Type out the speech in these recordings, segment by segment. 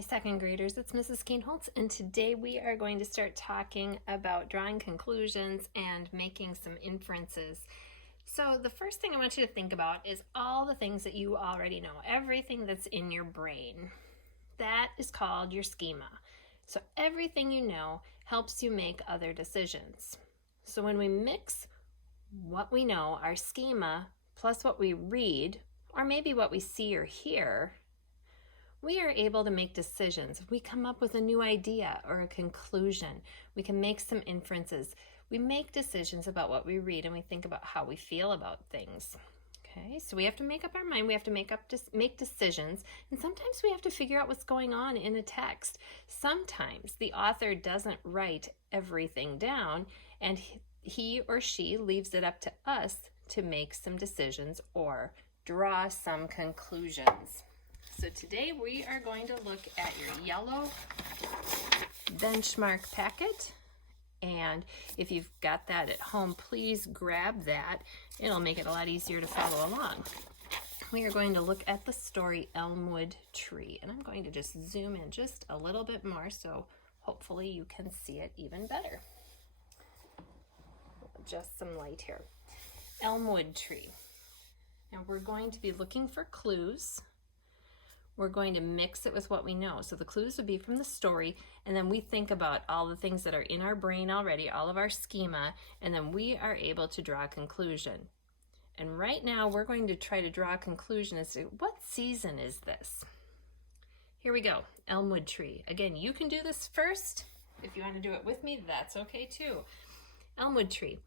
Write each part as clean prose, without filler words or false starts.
Hi, second graders, it's Mrs. Keenholtz, and today we are going to start talking about drawing conclusions and making some inferences. So the first thing I want you to think about is all the things that you already know, everything that's in your brain. That is called your schema. So everything you know helps you make other decisions. So when we mix what we know, our schema, plus what we read, or maybe what we see or hear, we are able to make decisions. We come up with a new idea or a conclusion. We can make some inferences. We make decisions about what we read, and we think about how we feel about things. Okay, so we have to make up our mind. We have to make decisions, and sometimes we have to figure out what's going on in a text. Sometimes the author doesn't write everything down, and he or she leaves it up to us to make some decisions or draw some conclusions. So today we are going to look at your yellow benchmark packet, and if you've got that at home, please grab that. It'll make it a lot easier to follow along. We are going to look at the story Elmwood Tree, and I'm going to just zoom in just a little bit more so hopefully you can see it even better. Just some light here. Elmwood Tree. Now we're going to be looking for clues. We're going to mix it with what we know. So the clues would be from the story, and then we think about all the things that are in our brain already, all of our schema, and then we are able to draw a conclusion. And right now we're going to try to draw a conclusion as to what season is this? Here we go, Elmwood Tree. Again, you can do this first. If you want to do it with me, that's okay too. Elmwood Tree.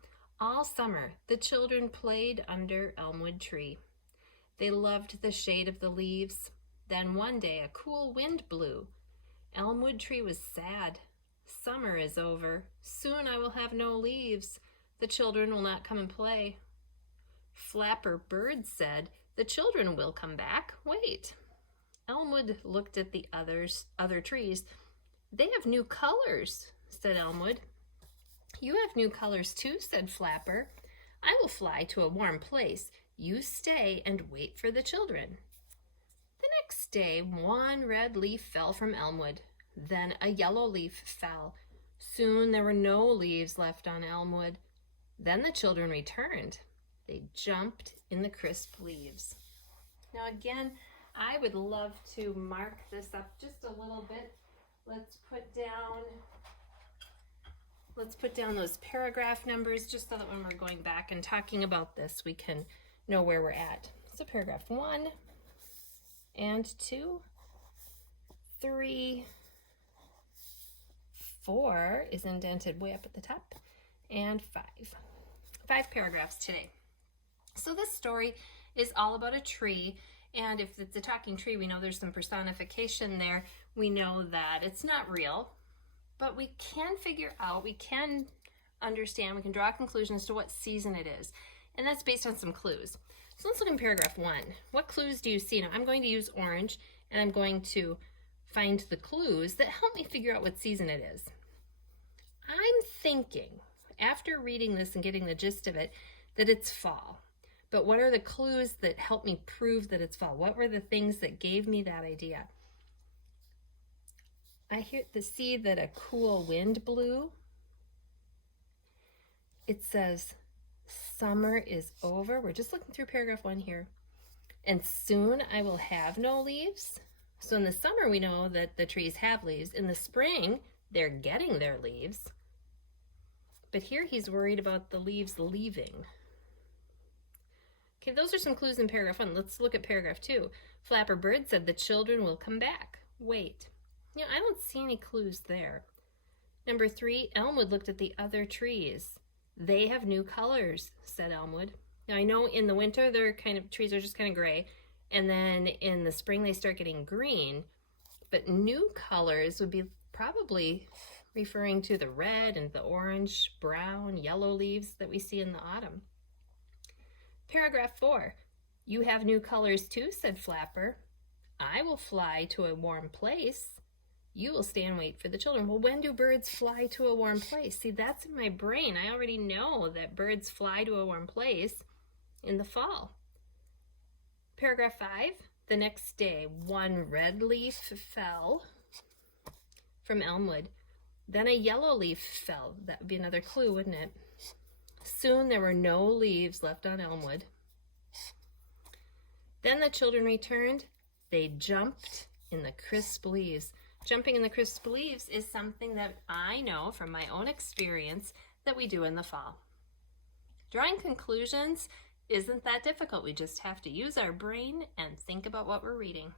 All summer, the children played under Elmwood Tree. They loved the shade of the leaves. Then one day a cool wind blew. Elmwood Tree was sad. Summer is over. Soon I will have no leaves. The children will not come and play. Flapper Bird said, the children will come back. Wait. Elmwood looked at the other trees. They have new colors, said Elmwood. You have new colors too, said Flapper. I will fly to a warm place. You stay and wait for the children. The next day, one red leaf fell from Elmwood. Then a yellow leaf fell. Soon there were no leaves left on Elmwood. Then the children returned. They jumped in the crisp leaves. Now again, I would love to mark this up just a little bit. Let's put down those paragraph numbers just so that when we're going back and talking about this, we can know where we're at. So paragraph 1 and 2, 3, 4 is indented way up at the top, and 5. 5 paragraphs today. So this story is all about a tree, and if it's a talking tree, we know there's some personification there. We know that it's not real, but we can figure out, we can understand, we can draw a conclusion as to what season it is, and that's based on some clues. So let's look in paragraph 1. What clues do you see? Now I'm going to use orange, and I'm going to find the clues that help me figure out what season it is. I'm thinking, after reading this and getting the gist of it, that it's fall. But what are the clues that help me prove that it's fall? What were the things that gave me that idea? I see that a cool wind blew. It says, summer is over. We're just looking through paragraph 1 here. And soon I will have no leaves. So in the summer, we know that the trees have leaves. In the spring, they're getting their leaves. But here he's worried about the leaves leaving. Okay, those are some clues in paragraph 1. Let's look at paragraph 2. Flapper Bird said the children will come back. Wait. I don't see any clues there. Number 3, Elmwood looked at the other trees. They have new colors, said Elmwood. Now I know in the winter trees are just kind of gray, and then in the spring they start getting green, but new colors would be probably referring to the red and the orange, brown, yellow leaves that we see in the autumn. Paragraph 4, you have new colors too, said Flapper. I will fly to a warm place. You will stay and wait for the children. Well, when do birds fly to a warm place? See, that's in my brain. I already know that birds fly to a warm place in the fall. Paragraph 5, the next day, one red leaf fell. from Elmwood. Then a yellow leaf fell. That would be another clue, wouldn't it? Soon there were no leaves left on Elmwood. Then the children returned. They jumped in the crisp leaves. Jumping in the crisp leaves is something that I know from my own experience that we do in the fall. Drawing conclusions isn't that difficult. We just have to use our brain and think about what we're reading.